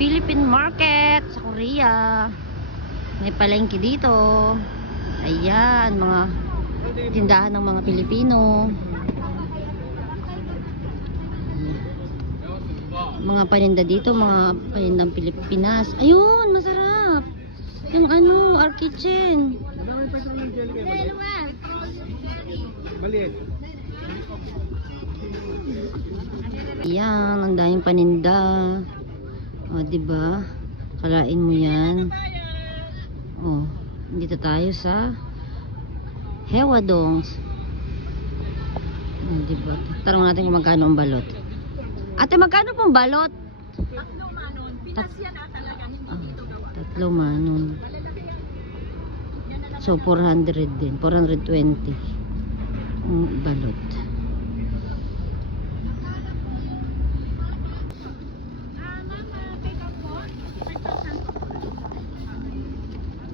Philippine market sa Korea. May palengke dito. Ayan, mga tindahan ng mga Pilipino. Mga paninda dito, mga panindang Pilipinas. Ayun, masarap. Yung ano, our kitchen. Ayan, ang daming paninda. O, diba? Kalain mo yan. O, dito tayo sa Hewadongs. O, diba? Tarong natin kung magkano ang balot. Ate, magkano pong balot? 3 manon. Pinas yan talaga, hindi dito gawa. 3 manon. So, 400 din. 420. Balot.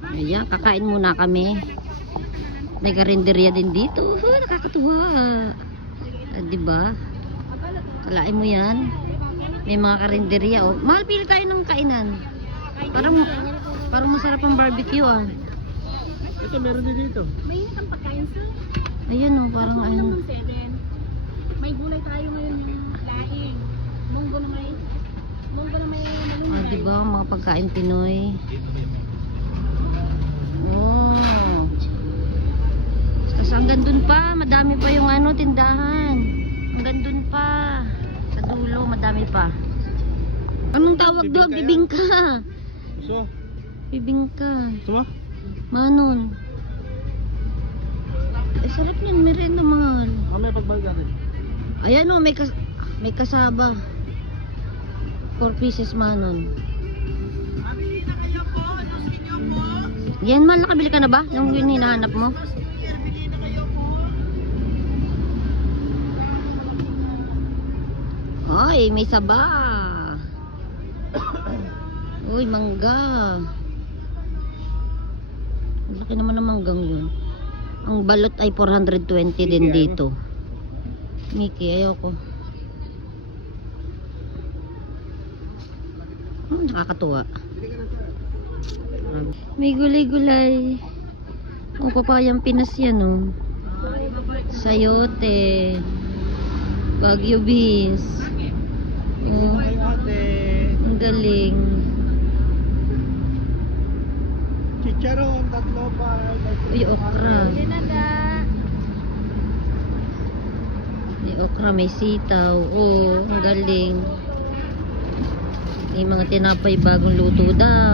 Ayan, kakain muna kami. May karinderya din dito. Nakakatuwa. Diba? Kalain mo yan. May mga karinderya. Oh. Mahal, pili tayo ng kainan. Parang masarap ang barbecue ah. Ito meron din dito. May init ang pagkain sir. Ayan oh, parang ano. Ng 7. May gulay tayo ngayon yung laing. Munggo na may malunggay. Ah, diba? Mga pagkain Pinoy. Oh. Tapos hanggang dun pa, madami pa yung ano, tindahan. Hanggang dun pa. Sa dulo, madami pa. Anong tawag doon? Bibingka. So, Bibingka. so Manon. Eh, sarap yun. Merienda mahal. may pagbalik natin. Ayan o, may kasaba. 4 pieces manon. Mabili na kayo po. Ano sa inyo po? Yan, mahal, nakabili ka na ba? Yung yun hinahanap mo? Bili na kayo po. Ay, may saba. Uy, mangga. Ang laki naman ng manggang yun. Ang balot ay 420 din dito. Mickey, ayoko. Nakakatuwa. May gulay-gulay. O, papayang Pinas yan, oh. Sayote. Baguio beans. Oh, ang galing. Chicharon, 3 pa. Uy, okra. May okra, may sitaw. Oh, ang galing. May mga tinapay bagong luto daw.